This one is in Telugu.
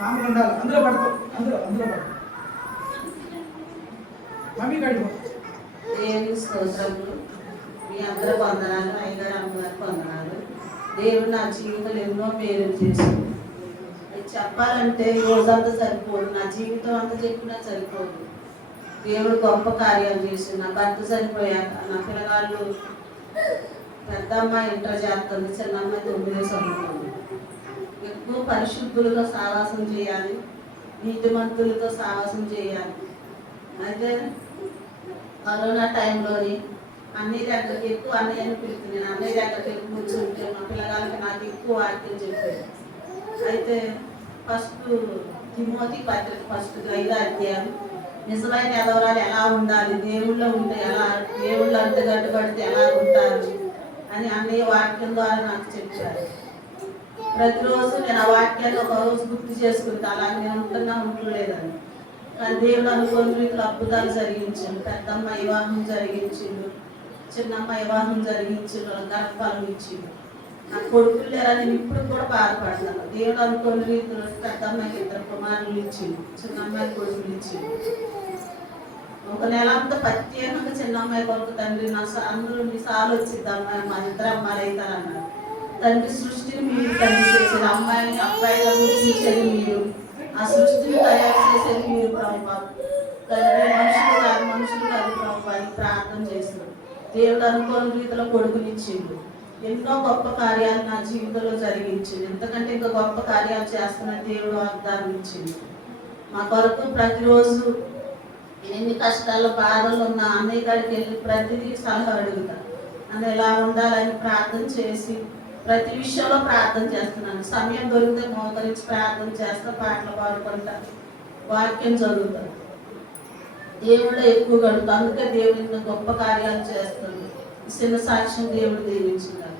కాముగా ఉండాలి. అందులో పడతాం అందులో అందులో పడతాం మమ్మీ దేవుని స్తోత్రములు. మీ అందరూ వందనాలు అయ్యగారు అమ్మగారు వందనాలు. దేవుడు నా జీవితంలో ఎన్నో మేలు చేసింది చెప్పాలంటే రోజంతా సరిపోదు. నా జీవితం అంతా చెప్పినా సరిపోదు. దేవుడు గొప్ప కార్యాలు చేసి నా భర్త చనిపోయాక నా పిల్లగాళ్ళు పెద్ద అమ్మాయి ఇంటర్ చేస్తుంది. చిన్న అమ్మాయి తొమ్మిదో చదువుతుంది ఎక్కువ పరిశుద్ధులతో సావాసం చేయాలి నీతిమంతులతో సావాసం చేయాలి. అయితే కరోనా టైంలోని అన్ని దగ్గర ఎక్కువ అన్నయ్యని పిలుస్తుంది. నేను అన్నయ్య దగ్గర ఎక్కువ కూర్చుంటే మా పిల్లగాళ్ళకి నాకు ఎక్కువ వాక్యం చెప్పాడు అయితే ఫస్ట్ తిమోతి పత్రిక ఫస్ట్ ఐదో అధ్యాయం. నిజమైన ఎదవరాలు ఎలా ఉండాలి? దేవుళ్ళో ఉంటే ఎలా దేవుళ్ళు అంటే పడితే ఎలా ఉంటారు? అని అన్నయ్య వాక్యం ద్వారా నాకు చెప్పారు. ప్రతిరోజు నేను ఆ వాక్యాన్ని ఒక రోజు గుర్తు చేసుకుంటా. అలాగే నేను ఉంటున్నా ఉంటలేదని కానీ దేవుడు అనుకోని రీతిలో అద్భుతాలు జరిగించిండు. పెద్దమ్మ వివాహం జరిగించిండు. చిన్నమ్మ వివాహం జరిగించిండు. వాళ్ళ గర్భఫలం ఇచ్చిండు. నా కొడుకులు లేరా? నేను ఇప్పుడు కూడా బాధపడతాను దేవుడు అనుకోని రీతిలో పెద్దమ్మాయికి ఇద్దరు కుమారులు ఇచ్చిండు. చిన్నమ్మాయి కొడుకులు ఇచ్చిండు. ఒక నెల అంతా ప్రత్యేకంగా చిన్నమ్మాయి కొడుకు తండ్రి నా అందరూ మీ సార్లు వచ్చింది అమ్మాయి మా ఇద్దరు అమ్మాయిలు అవుతారన్నారు. తండ్రి సృష్టిని మీరు తండ్రి చేసిన అమ్మాయిని అబ్బాయిలను గుర్తించేది మీరు. ఆ సృష్టిని తయారు చేసేది మీరు ప్రభావ తండ్రి మనుషులు కాదు మనుషులు కాదు ప్రభావ అని ప్రార్థన చేశారు. దేవుడు అనుకోని రీతిలో కొడుకునిచ్చిండు ఎన్నో గొప్ప కార్యాలు నా జీవితంలో జరిగించింది. ఎందుకంటే ఇంకా గొప్ప కార్యాలు చేస్తున్న దేవుడు వాగ్దానం ఇచ్చింది మా కొరకు ప్రతిరోజు ఎన్ని కష్టాలు బాధలు ఉన్న అన్నయ్య గారికి వెళ్ళి ప్రతిదీ సలహా అడుగుతా. అని ఎలా ఉండాలని ప్రార్థన చేసి ప్రతి విషయంలో ప్రార్థన చేస్తున్నాను. సమయం దొరికితే మోకరించి ప్రార్థన చేస్తా పాటలు పాడుకుంటా వాక్యం చదువుతాను దేవుడు ఎక్కువ గడుపుతా. అందుకే దేవుడిని గొప్ప కార్యాలు చేస్తుంది. చిన్న సాక్ష్యం దేవుడు దీవించుతారు